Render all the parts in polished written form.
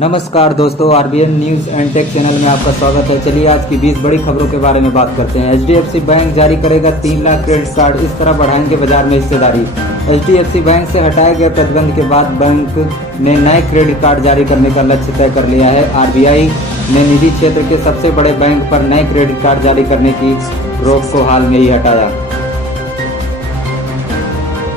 नमस्कार दोस्तों, RBN news and take channel में आपका स्वागत है। चलिए आज की 20 बड़ी खबरों के बारे में बात करते हैं। एचडीएफसी बैंक जारी करेगा 3 लाख क्रेडिट कार्ड, इस तरह बढ़ाएंगे बाजार में हिस्सेदारी। एचडीएफसी बैंक से हटाए गए प्रतिबंध के बाद बैंक ने नए क्रेडिट कार्ड जारी करने का लक्ष्य तय कर लिया है। आरबीआई ने निजी क्षेत्र के सबसे बड़े बैंक पर नए क्रेडिट कार्ड जारी करने की रोक को हाल में ही हटाया।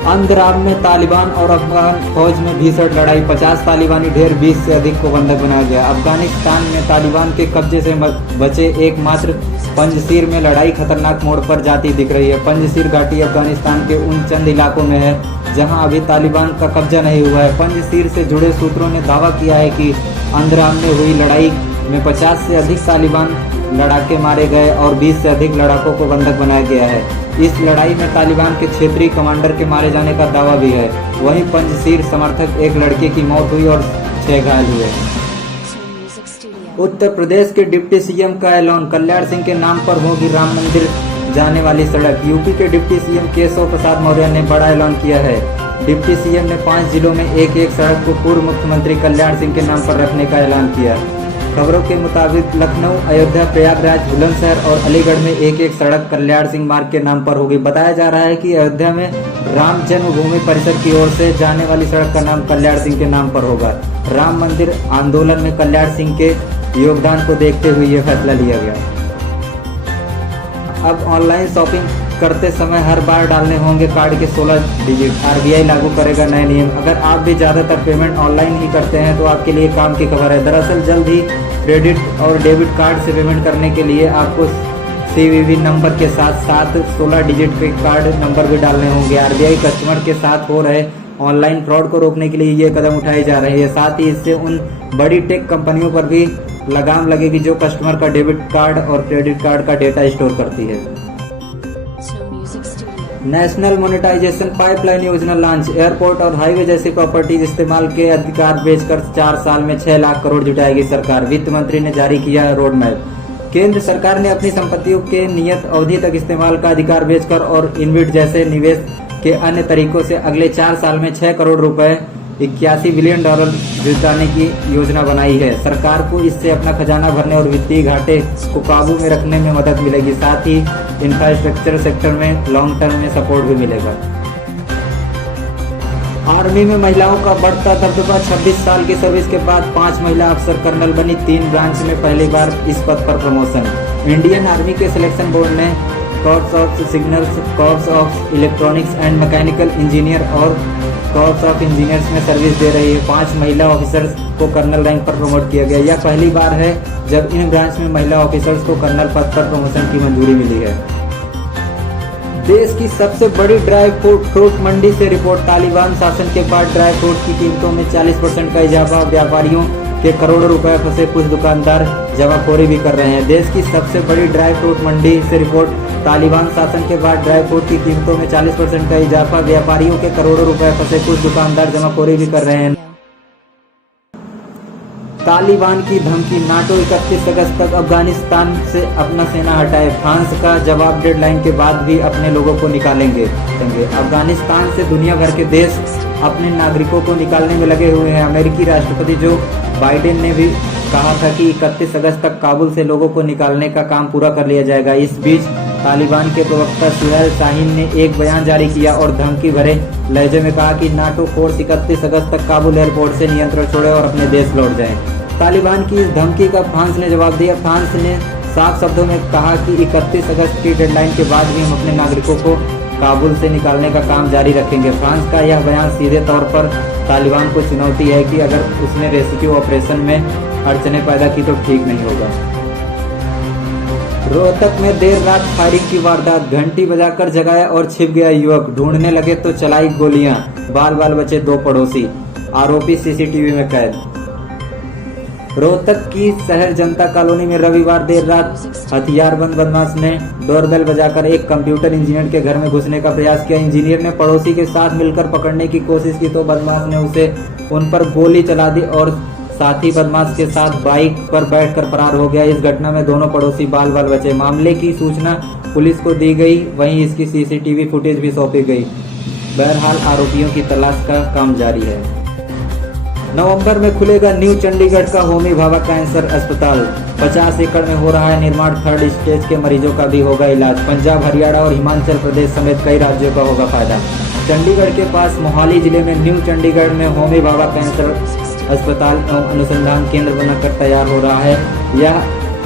अंदराब में तालिबान और अफगान फौज में भीषण लड़ाई, 50 तालिबानी ढेर 20 से अधिक को बंधक बनाया गया। अफगानिस्तान में तालिबान के कब्जे से बचे एकमात्र पंजशीर में लड़ाई खतरनाक मोड़ पर जाती दिख रही है। पंजशीर घाटी अफगानिस्तान के उन चंद इलाकों में है जहां अभी तालिबान का कब्जा नहीं हुआ है। पंजशीर से जुड़े सूत्रों ने दावा किया है कि अंदराब में हुई लड़ाई में 50 से अधिक तालिबान लड़ाके मारे गए और 20 से अधिक लड़ाकों को बंधक बनाया गया है। इस लड़ाई में तालिबान के क्षेत्रीय कमांडर के मारे जाने का दावा भी है। वहीं पंजशीर समर्थक एक लड़के की मौत हुई और 6 घायल हुए। उत्तर प्रदेश के डिप्टी सीएम का ऐलान, कल्याण सिंह के नाम पर होगी राम मंदिर जाने वाली सड़क। यूपी के डिप्टी सीएम केशव प्रसाद मौर्य ने बड़ा ऐलान किया है। डिप्टी सीएम ने 5 जिलों में एक सड़क को पूर्व मुख्यमंत्री कल्याण सिंह के नाम पर रखने का ऐलान किया। खबरों के मुताबिक लखनऊ, अयोध्या, प्रयागराज, बुलंदशहर और अलीगढ़ में एक सड़क कल्याण सिंह मार्ग के नाम पर होगी। बताया जा रहा है कि अयोध्या में राम जन्मभूमि परिषद की ओर से जाने वाली सड़क का नाम कल्याण सिंह के नाम पर होगा। राम मंदिर आंदोलन में कल्याण सिंह के योगदान को देखते हुए यह फैसला लिया गया। अब ऑनलाइन शॉपिंग करते समय हर बार डालने होंगे कार्ड के 16 डिजिट। आरबीआई लागू करेगा नए नियम। अगर आप भी ज्यादातर पेमेंट ऑनलाइन ही करते हैं तो आपके लिए काम की खबर है। दरअसल जल्द ही क्रेडिट और डेबिट कार्ड से पेमेंट करने के लिए आपको सीवीवी नंबर के साथ 16 डिजिट के कार्ड नंबर भी डालने होंगे। आरबीआई कस्टमर के साथ हो रहे ऑनलाइन फ्रॉड को रोकने के लिए ये कदम उठाई जा रही है। साथ ही इससे उन बड़ी टेक कंपनियों पर भी लगाम लगेगी जो कस्टमर का डेबिट कार्ड और क्रेडिट कार्ड का डेटा स्टोर करती है। नेशनल मोनेटाइजेशन पाइपलाइन योजना लॉन्च, एयरपोर्ट और हाईवे जैसी प्रॉपर्टीज इस्तेमाल के अधिकार बेचकर 4 साल में 6 लाख करोड़ जुटाएगी सरकार। वित्त मंत्री ने जारी किया रोड मैप। केंद्र सरकार ने अपनी संपत्तियों के नियत अवधि तक इस्तेमाल का अधिकार बेचकर और इनविट जैसे निवेश के अन्य तरीकों से अगले 4 साल में 6 करोड़ रुपए 81 बिलियन डॉलर जुटाने की योजना बनाई है। सरकार को इससे अपना खजाना भरने और वित्तीय घाटे को काबू में रखने में मदद मिलेगी। साथ ही इंफ्रास्ट्रक्चर सेक्टर में लॉन्ग टर्म में सपोर्ट भी मिलेगा। आर्मी में महिलाओं का बढ़ता दबदबा, 26 साल की सर्विस के बाद 5 महिला अफसर कर्नल बनी। 3 ब्रांच में पहली बार इस पद पर प्रमोशन। इंडियन आर्मी के सिलेक्शन बोर्ड ने corps of signals, corps of electronics and mechanical engineer और कॉर्प्स ऑफ इंजीनियर्स में सर्विस दे रही है। 5 महिला ऑफिसर्स को कर्नल रैंक पर प्रमोट किया गया। यह पहली बार है जब इन ब्रांच में महिला ऑफिसर्स को कर्नल पद पर प्रमोशन की मंजूरी मिली है। देश की सबसे बड़ी ड्राई फ्रूट मंडी से रिपोर्ट, तालिबान शासन के बाद ड्राई फ्रूट की कीमतों में 40% का इजाफा। व्यापारियों के करोड़ों रुपए फंसे, कुछ दुकानदार जमाखोरी भी कर रहे हैं। देश की सबसे बड़ी ड्राई फ्रूट मंडी से रिपोर्ट, तालिबान शासन के बाद ड्राई फ्रूट की कीमतों में 40% का इजाफा। व्यापारियों के करोड़ों रुपए फंसे, कुछ दुकानदार जमाखोरी भी कर रहे हैं। तालिबान की धमकी, नाटो 31 अगस्त तक अफगानिस्तान से अपना सेना हटाए। फ्रांस का जवाब, डेडलाइन के बाद भी अपने लोगों को निकालेंगे। अफगानिस्तान से दुनिया भर के देश अपने नागरिकों को निकालने में लगे हुए हैं। अमेरिकी राष्ट्रपति जो बाइडेन ने भी कहा था कि 31 अगस्त तक काबुल से लोगों को निकालने का काम पूरा कर लिया जाएगा। इस बीच तालिबान के प्रवक्ता सुहैल शाहीन ने एक बयान जारी किया और धमकी भरे लहजे में कहा कि नाटो फोर्स 31 अगस्त तक काबुल एयरपोर्ट से नियंत्रण छोड़े और अपने देश लौट जाएं। तालिबान की इस धमकी का फ्रांस ने जवाब दिया। फ्रांस ने साफ शब्दों में कहा कि 31 अगस्त की डेडलाइन के बाद भी हम अपने नागरिकों को काबुल से निकालने का काम जारी रखेंगे। फ्रांस का यह बयान सीधे तौर पर तालिबान को चुनौती है कि अगर उसने रेस्क्यू ऑपरेशन में अड़चनें पैदा की तो ठीक नहीं होगा। रोहतक में देर रात फायरिंग की वारदात, घंटी बजाकर जगाया और छिप गया युवक। ढूंढने लगे तो चलाई गोलियां, बाल बाल बचे 2 पड़ोसी। आरोपी सीसीटीवी में कैद। रोहतक की शहर जनता कॉलोनी में रविवार देर रात हथियारबंद बदमाश ने डोरबेल बजाकर एक कंप्यूटर इंजीनियर के घर में घुसने का प्रयास किया। इंजीनियर ने पड़ोसी के साथ मिलकर पकड़ने की कोशिश की तो बदमाश ने उसे उन पर गोली चला दी और साथी बदमाश के साथ बाइक पर बैठकर फरार हो गया। इस घटना में दोनों पड़ोसी बाल बाल बचे। मामले की सूचना पुलिस को दी गई, वहीं इसकी सीसीटीवी फुटेज भी सौंपी गई। बहरहाल आरोपियों की तलाश का काम जारी है। नवंबर में खुलेगा न्यू चंडीगढ़ का होमी भाभा कैंसर अस्पताल। 50 एकड़ में हो रहा है निर्माण। 3rd स्टेज के मरीजों का भी होगा इलाज। पंजाब, हरियाणा और हिमाचल प्रदेश समेत कई राज्यों का होगा फायदा। चंडीगढ़ के पास मोहाली जिले में न्यू चंडीगढ़ में होमी भाभा कैंसर अस्पताल एवं अनुसंधान केंद्र बनकर तैयार हो रहा है। यह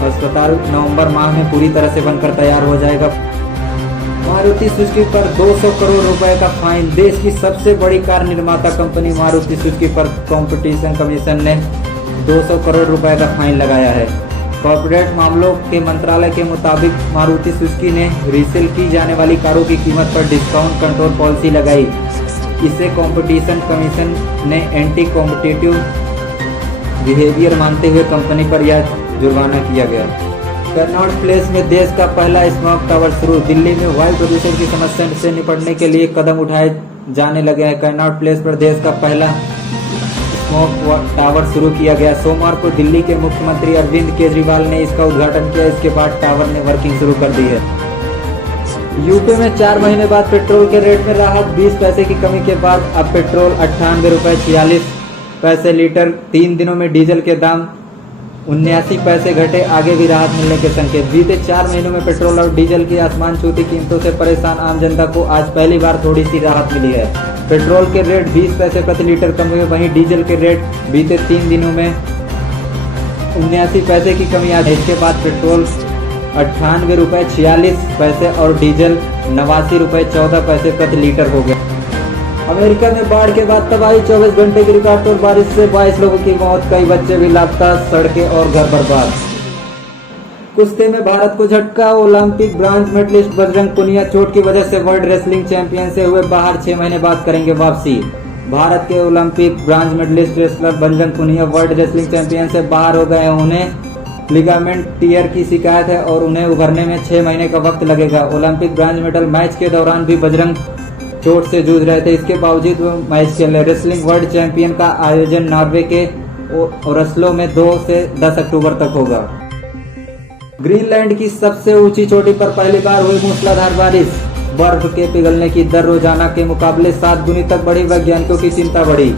अस्पताल नवंबर माह में पूरी तरह से बनकर तैयार हो जाएगा। मारुति सुजुकी पर 200 करोड़ रुपए का फाइन। देश की सबसे बड़ी कार निर्माता कंपनी मारुति सुजुकी पर कंपटीशन कमीशन ने 200 करोड़ रुपए का फाइन लगाया है। कॉर्पोरेट मामलों के मंत्रालय के मुताबिक मारुति सुजुकी ने रीसेल की जाने वाली कारों की कीमत पर डिस्काउंट कंट्रोल पॉलिसी लगाई। इसे कंपटीशन कमीशन ने एंटी कॉम्पिटिटिव बिहेवियर मानते हुए कंपनी पर यह जुर्माना किया गया। कनॉट प्लेस में देश का पहला स्मोक टावर शुरू। दिल्ली में वायु प्रदूषण की समस्या से निपटने के लिए कदम उठाए जाने लगे हैं। कनॉट प्लेस पर देश का पहला स्मोक टावर शुरू किया गया। सोमवार को दिल्ली के मुख्यमंत्री अरविंद केजरीवाल ने इसका उद्घाटन किया। इसके बाद टावर ने वर्किंग शुरू कर दी है। यूपी में 4 महीने बाद पेट्रोल के रेट में राहत। 20 पैसे की कमी के बाद अब पेट्रोल 98 रुपए 46 पैसे लीटर। 3 दिनों में डीजल के दाम 79 पैसे घटे। आगे भी राहत मिलने के संकेत। बीते 4 महीनों में पेट्रोल और डीजल की आसमान छूती कीमतों से परेशान आम जनता को आज पहली बार थोड़ी सी राहत मिली है। पेट्रोल के रेट 20 पैसे प्रति लीटर कम हुए। वहीं डीजल के रेट बीते 3 दिनों में 79 पैसे की कमी आई। इसके बाद पेट्रोल 98 रुपए 46 पैसे और डीजल 89 रुपए 14 पैसे प्रति लीटर हो गया। अमेरिका में बाढ़ के बाद तबाही। 24 घंटे की रिकॉर्ड तोड़ बारिश से 22 लोगों की मौत। कई बच्चे भी लापता। सड़कें और घर बर्बाद। कुश्ती में भारत को झटका। Olympic bronze medallist Bajrang Punia चोट की वजह से वर्ल्ड रेसलिंग चैंपियन से हुए बाहर। 6 महीने बाद करेंगे वापसी। भारत के Olympic bronze medallist wrestler Bajrang Punia world wrestling champion से बाहर हो गए हैं। उन्हें लिगामेंट टियर की शिकायत है और उन्हें उभरने में 6 महीने का वक्त लगेगा। ओलंपिक ब्रॉन्ज मेडल मैच के दौरान भी बजरंग चोट से जूझ रहे थे। इसके बावजूद वो मैच खेले। रेसलिंग वर्ल्ड चैंपियन का आयोजन नॉर्वे के ओस्लो में 2 से 10 अक्टूबर तक होगा। ग्रीनलैंड की सबसे ऊंची चोटी पर पहली बार हुई मूसलाधार बारिश। बर्फ के पिघलने की दर रोजाना के मुकाबले 7 गुनी तक बढ़ी। वैज्ञानिकों की चिंता बढ़ी।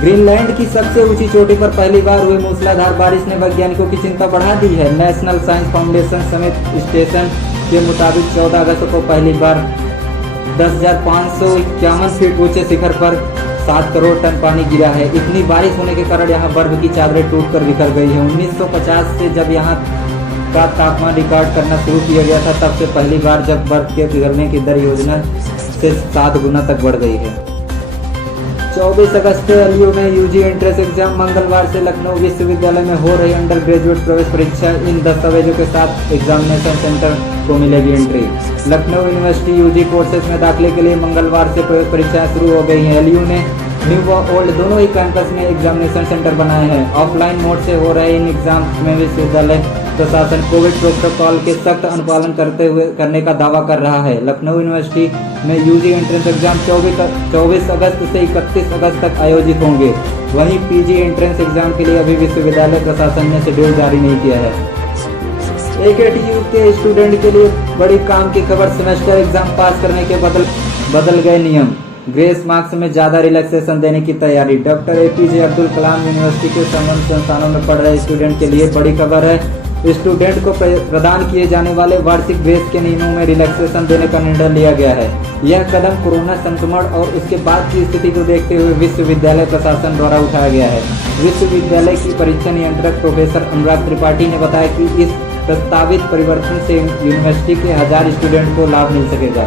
ग्रीनलैंड की सबसे ऊंची चोटी पर पहली बार हुई मूसलाधार बारिश ने वैज्ञानिकों की चिंता बढ़ा दी है। नेशनल साइंस फाउंडेशन समेत स्टेशन के मुताबिक 14 अगस्त को पहली बार 10,551 फीट ऊंचे शिखर पर 7 करोड़ टन पानी गिरा है। इतनी बारिश होने के कारण यहाँ बर्फ की चादरें टूटकर बिखर गई है। 1950 से जब यहाँ का तापमान रिकॉर्ड करना शुरू किया गया था, तब से पहली बार जब बर्फ के पिघलने की दर योजना से 7 गुना तक बढ़ गई है। 24 अगस्त से एलयू में यूजी एंट्रेंस एग्जाम। मंगलवार से लखनऊ विश्वविद्यालय में हो रही अंडर ग्रेजुएट प्रवेश परीक्षा। इन दस्तावेजों के साथ एग्जामिनेशन सेंटर को मिलेगी एंट्री। लखनऊ यूनिवर्सिटी यूजी कोर्सेज में दाखिले के लिए मंगलवार से प्रवेश परीक्षाएं शुरू हो गई हैं। एलयू ने न्यू व ओल्ड दोनों ही कैंपस में एग्जामिनेशन सेंटर बनाए हैं। ऑफलाइन मोड से हो रहे इन एग्जाम में विश्वविद्यालय प्रशासन कोविड प्रोटोकॉल के सख्त अनुपालन करने का दावा कर रहा है। लखनऊ यूनिवर्सिटी में यूजी एंट्रेंस एग्जाम 24 अगस्त से 31 अगस्त तक आयोजित होंगे। वहीं पीजी एंट्रेंस एग्जाम के लिए अभी विश्वविद्यालय प्रशासन ने शेड्यूल जारी नहीं किया है। AKTU के स्टूडेंट के लिए बड़ी काम की खबर। सेमेस्टर एग्जाम पास करने के बदल गए नियम। ग्रेस मार्क्स में ज्यादा रिलैक्सेशन देने की तैयारी। Doctor APJ Abdul Kalam university के संबंध संस्थानों में पढ़ रहे स्टूडेंट के लिए बड़ी खबर है। स्टूडेंट को प्रदान किए जाने वाले वार्षिक ग्रेस के नियमों में रिलैक्सेशन देने का निर्णय लिया गया है। यह कदम कोरोना संक्रमण और उसके बाद की स्थिति को देखते हुए विश्वविद्यालय प्रशासन द्वारा उठाया गया है। विश्वविद्यालय की परीक्षा नियंत्रक प्रोफेसर अनुराग त्रिपाठी ने बताया कि इस प्रस्तावित परिवर्तन से यूनिवर्सिटी के 1000 स्टूडेंट को लाभ मिल सकेगा।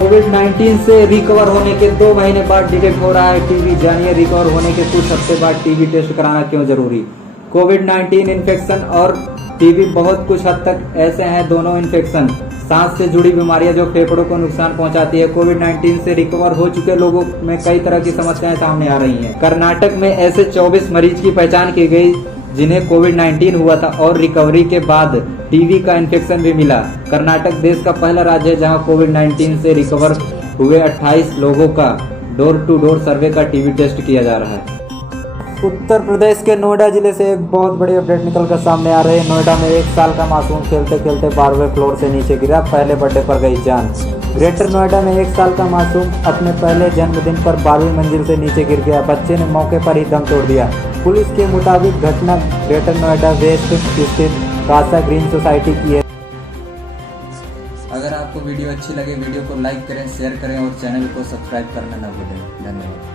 कोविड-19 से रिकवर होने के 2 महीने बाद डिटेक्ट हो रहा है टीबी। जानिए रिकवर होने के कुछ हफ्ते बाद टीबी टेस्ट कराना क्यों जरूरी। कोविड-19 इन्फेक्शन और टीबी बहुत कुछ हद तक ऐसे हैं दोनों इन्फेक्शन सांस से जुड़ी बीमारियां जो फेफड़ों को नुकसान पहुंचाती है। कोविड-19 से रिकवर हो चुके लोगों में कई तरह की समस्याएं सामने आ रही हैं। कर्नाटक में ऐसे 24 मरीज की पहचान की गई जिन्हें कोविड-19 हुआ था और रिकवरी के बाद टीबी का इन्फेक्शन भी मिला। कर्नाटक देश का पहला राज्य है जहां कोविड-19 से रिकवर हुए 28 लोगों का डोर टू डोर सर्वे का टीबी टेस्ट किया जा रहा है। उत्तर प्रदेश के नोएडा जिले से एक बहुत बड़ी अपडेट निकलकर सामने आ रही है। नोएडा में 1 साल का मासूम खेलते खेलते 12वें फ्लोर से नीचे गिरा। पहले बर्थडे पर गई जान। ग्रेटर नोएडा में 1 साल का मासूम अपने पहले जन्मदिन पर 12वीं मंजिल से नीचे गिर गया। बच्चे ने मौके पर ही दम तोड़ दिया। पुलिस के मुताबिक घटना ग्रेटर नोएडा वेस्ट स्थित कासा ग्रीन सोसाइटी की है। अगर आपको वीडियो अच्छी लगे वीडियो को लाइक करें, शेयर करें और चैनल को सब्सक्राइब करना ना भूलें। धन्यवाद।